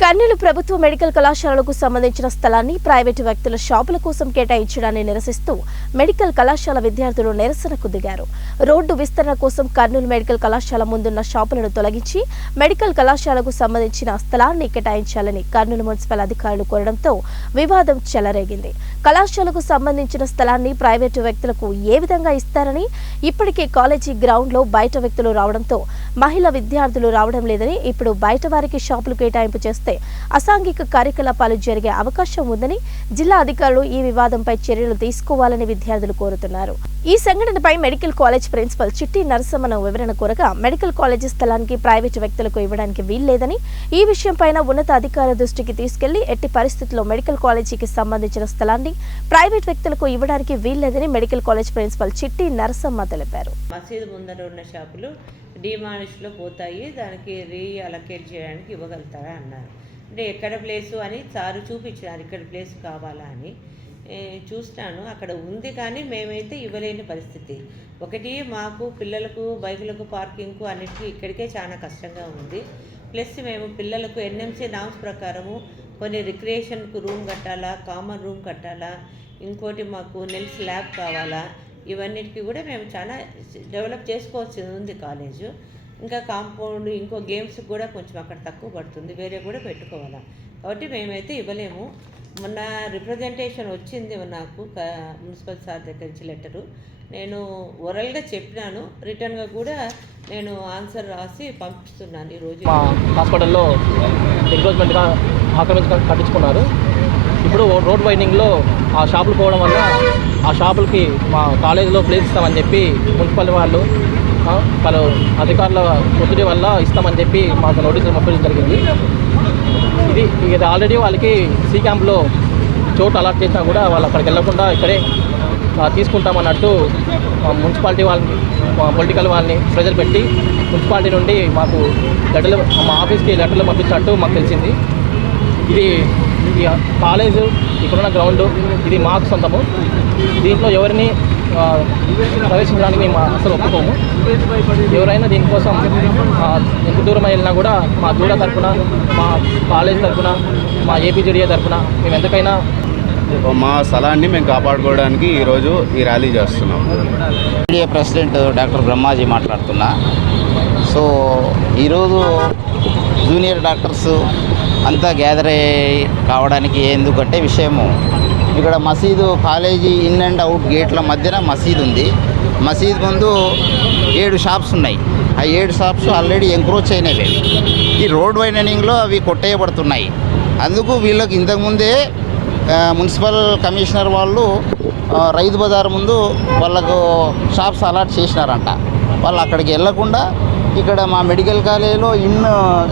కర్నూలు ప్రభుత్వ మెడికల్ కళాశాలలకు సంబంధించిన స్థలాన్ని ప్రైవేటు వ్యక్తుల షాపుల కోసం కేటాయించడాన్ని నిరసిస్తూ మెడికల్ కళాశాల విద్యార్థులు నిరసనకు దిగారు. రోడ్డు విస్తరణ కోసం కర్నూలు మెడికల్ కళాశాల ముందున్న షాపులను తొలగించి మెడికల్ కళాశాలకు సంబంధించిన స్థలాన్ని కేటాయించాలని కర్నూలు మున్సిపల్ అధికారులు కోరడంతో వివాదం చెలరేగింది. కళాశాలకు సంబంధించిన స్థలాన్ని ప్రైవేటు వ్యక్తులకు ఏ విధంగా ఇస్తారని, ఇప్పటికే కాలేజీ గ్రౌండ్ లో బయట వ్యక్తులు రావడంతో మహిళా విద్యార్థులు రావడం లేదని, ఇప్పుడు బయట వారికి షాపులు కేటాయింపు చేస్తే అసాంఘిక కార్యకలాపాలు జరిగే అవకాశం ఉందని జిల్లా అధికారులు ఈ వివాదంపై చర్యలు తీసుకోవాలని విద్యార్థులు కోరుతున్నారు. ఈ సంఘటనపై మెడికల్ కాలేజ్ ప్రిన్సిపల్ చిట్టి నరసమ్మను వివరణ కోరగా మెడికల్ కాలేజీ స్థలానికి ప్రైవేటు వ్యక్తులకు ఇవ్వడానికి వీల్లేదని, ఈ విషయంపై ఉన్నత అధికారుల దృష్టికి తీసుకెళ్లి ఎట్టి పరిస్థితుల్లో మెడికల్ కాలేజీకి సంబంధించిన స్థలాన్ని ప్రైవేట్ వ్యక్తులకు ఇవ్వడానికి వీల్లేదని మెడికల్ కాలేజ్ ప్రిన్సిపల్ చిట్టి నరసమ్మ తెలిపారు. మసీదు ముందర ఉన్న షాపులు డిమాలిష్లో పోతాయి, దానికి రీఅలొకేట్ చేయడానికి ఇవ్వగలుగుతారా అన్నారు. అంటే ఎక్కడ ప్లేసు అని సారు చూపించారు, ఇక్కడ ప్లేస్ కావాలా అని. చూస్తాను, అక్కడ ఉంది కానీ మేమైతే ఇవ్వలేని పరిస్థితి. ఒకటి, మాకు పిల్లలకు బైకులకు పార్కింగ్కు అన్నిటికీ ఇక్కడికే చాలా కష్టంగా ఉంది. ప్లస్ మేము పిల్లలకు ఎన్ఎంసీ నామ్స్ ప్రకారము కొన్ని రిక్రియేషన్కు రూమ్ కట్టాలా, కామన్ రూమ్ కట్టాలా, ఇంకోటి మాకు నెల్స్ ల్యాబ్ కావాలా, ఇవన్నిటికీ కూడా మేము చాలా డెవలప్ చేసుకోవాల్సి ఉంది కాలేజు. ఇంకా కాంపౌండ్, ఇంకో గేమ్స్ కూడా కొంచెం అక్కడ తక్కువ పడుతుంది, వేరే కూడా పెట్టుకోవాలా. కాబట్టి మేమైతే ఇవ్వలేము. మొన్న రిప్రజెంటేషన్ వచ్చింది నాకు మున్సిపల్ సార్ దగ్గర నుంచి లెటరు. నేను ఓరల్గా చెప్పినాను, రిటర్న్గా కూడా నేను ఆన్సర్ రాసి పంపిస్తున్నాను. ఈరోజు మా హాస్పిటల్లో ఎంక్రోచ్మెంట్గా కట్టించుకున్నారు. ఇప్పుడు రోడ్ వైండింగ్లో ఆ షాపులు పోవడం వల్ల ఆ షాపులకి మా కాలేజీలో ప్లేస్ ఇస్తామని చెప్పి మున్సిపల్ వాళ్ళు పలు అధికారుల ఒత్తిడి వల్ల ఇస్తామని చెప్పి మాకు నోటీసులు పంపించడం జరిగింది. ఇది ఆల్రెడీ వాళ్ళకి సి క్యాంప్లో చోటు అలాట్ చేసినా కూడా వాళ్ళు అక్కడికి వెళ్ళకుండా ఇక్కడే తీసుకుంటామన్నట్టు మున్సిపాలిటీ వాళ్ళని, పొలిటికల్ వాళ్ళని ప్రెజర్ పెట్టి మున్సిపాలిటీ నుండి మాకు లెటర్లు, మా ఆఫీస్కి లెటర్లు పంపించినట్టు మాకు తెలిసింది. ఇది కాలేజు, ఇక్కడున్న గ్రౌండ్ ఇది మాకు సొంతము. దీంట్లో ఎవరిని ప్రవేశించడానికి మేము అసలు ఒప్పుకోము. ఎవరైనా దీనికోసం ఎంత దూరం వెళ్ళినా కూడా మా జూడా తరఫున, మా కాలేజ్ తరఫున, మా ఏపీజీడీఏ తరఫున మేము ఎంతకైనా మా స్థలాన్ని మేము కాపాడుకోవడానికి ఈరోజు ఈ ర్యాలీ చేస్తున్నాం. ఏపీజీడీఏ ప్రెసిడెంట్ డాక్టర్ బ్రహ్మాజీ మాట్లాడుతున్నా. సో ఈరోజు జూనియర్ డాక్టర్స్ అంతా గ్యాదర్ కావడానికి ఎందుకంటే విషయము, ఇక్కడ మసీదు కాలేజీ ఇన్ అండ్ అవుట్ గేట్ల మధ్యన మసీదు ఉంది. మసీదు ముందు 7 షాప్స్ ఉన్నాయి. ఆ 7 షాప్స్ ఆల్రెడీ ఎంక్రోచ్ అయినవి. ఈ రోడ్ వైడనింగ్లో అవి కొట్టేయబడుతున్నాయి. అందుకు వీళ్ళకి ఇంతకుముందే మున్సిపల్ కమిషనర్ వాళ్ళు రైతు బజార్ ముందు వాళ్ళకు షాప్స్ అలాట్ చేసినారంట. వాళ్ళు అక్కడికి వెళ్ళకుండా ఇక్కడ మా మెడికల్ కాలేజీలో